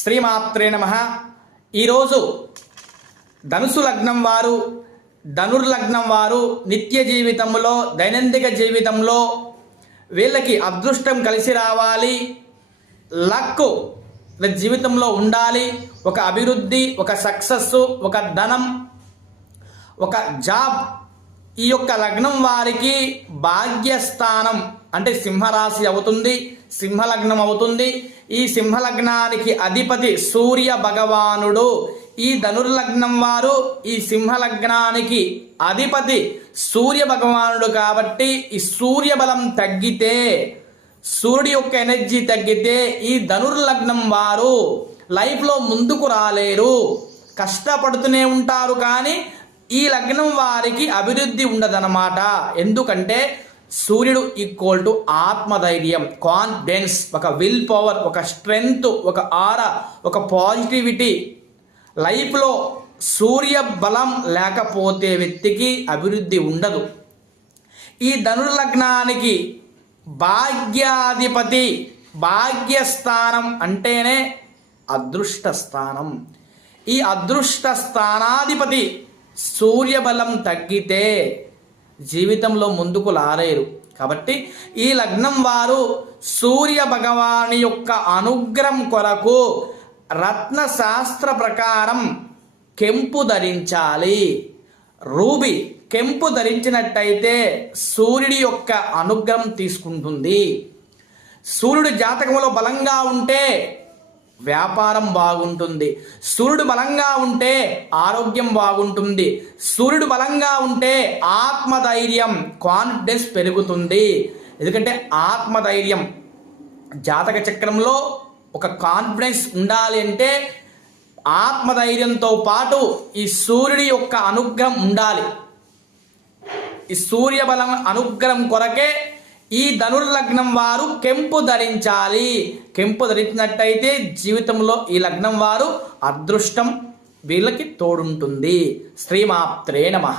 శ్రీమాత్రే నమః. ఈరోజు ధనుసు లగ్నం వారు, ధనుర్లగ్నం వారు నిత్య జీవితంలో, దైనందిక జీవితంలో వీళ్ళకి అదృష్టం కలిసి రావాలి, లక్ జీవితంలో ఉండాలి, ఒక అభివృద్ధి, ఒక సక్సెస్, ఒక ధనం, ఒక జాబ్. ఈ యొక్క లగ్నం వారికి భాగ్యస్థానం అంటే సింహరాశి అవుతుంది, సింహలగ్నం అవుతుంది. ఈ సింహలగ్నానికి అధిపతి సూర్య భగవానుడు. ఈ ధనుర్లగ్నం వారు ఈ సింహలగ్నానికి అధిపతి సూర్య భగవానుడు కాబట్టి ఈ సూర్య బలం తగ్గితే, సూర్యుడి యొక్క ఎనర్జీ తగ్గితే ఈ ధనుర్లగ్నం వారు లైఫ్లో ముందుకు రాలేరు, కష్టపడుతూనే ఉంటారు. కానీ ఈ లగ్నం వారికి అభివృద్ధి ఉండదన్నమాట. ఎందుకంటే సూర్యుడు ఈక్వల్ టు ఆత్మధైర్యం, కాన్ఫిడెన్స్, ఒక విల్ పవర్, ఒక స్ట్రెంగ్త్, ఒక ఆరా, ఒక పాజిటివిటీ. లైఫ్లో సూర్య బలం లేకపోతే వ్యక్తికి అభివృద్ధి ఉండదు. ఈ ధనుర్లగ్నానికి భాగ్యాధిపతి, భాగ్యస్థానం అంటేనే అదృష్ట స్థానం. ఈ అదృష్ట స్థానాధిపతి సూర్యబలం తగ్గితే జీవితంలో ముందుకు లారేరు. కాబట్టి ఈ లగ్నం వారు సూర్య భగవాని యొక్క అనుగ్రహం కొరకు రత్న శాస్త్ర ప్రకారం కెంపు ధరించాలి. రూబీ కెంపు ధరించినట్టయితే సూర్యుడి యొక్క అనుగ్రహం తీసుకుంటుంది. సూర్యుడు జాతకంలో బలంగా ఉంటే వ్యాపారం బాగుంటుంది, సూర్యుడు బలంగా ఉంటే ఆరోగ్యం బాగుంటుంది, సూర్యుడు బలంగా ఉంటే ఆత్మధైర్యం, కాన్ఫిడెన్స్ పెరుగుతుంది. ఎందుకంటే ఆత్మధైర్యం జాతక చక్రంలో ఒక కాన్ఫిడెన్స్ ఉండాలి అంటే ఆత్మధైర్యంతో పాటు ఈ సూర్యుడి యొక్క అనుగ్రహం ఉండాలి. ఈ సూర్యబలం అనుగ్రహం కొరకే ఈ ధనుర్లగ్నం వారు కెంపు ధరించాలి. కెంపు ధరించినట్టయితే జీవితంలో ఈ లగ్నం వారు అదృష్టం వీళ్ళకి తోడుంటుంది. శ్రీమాత్రే నమః.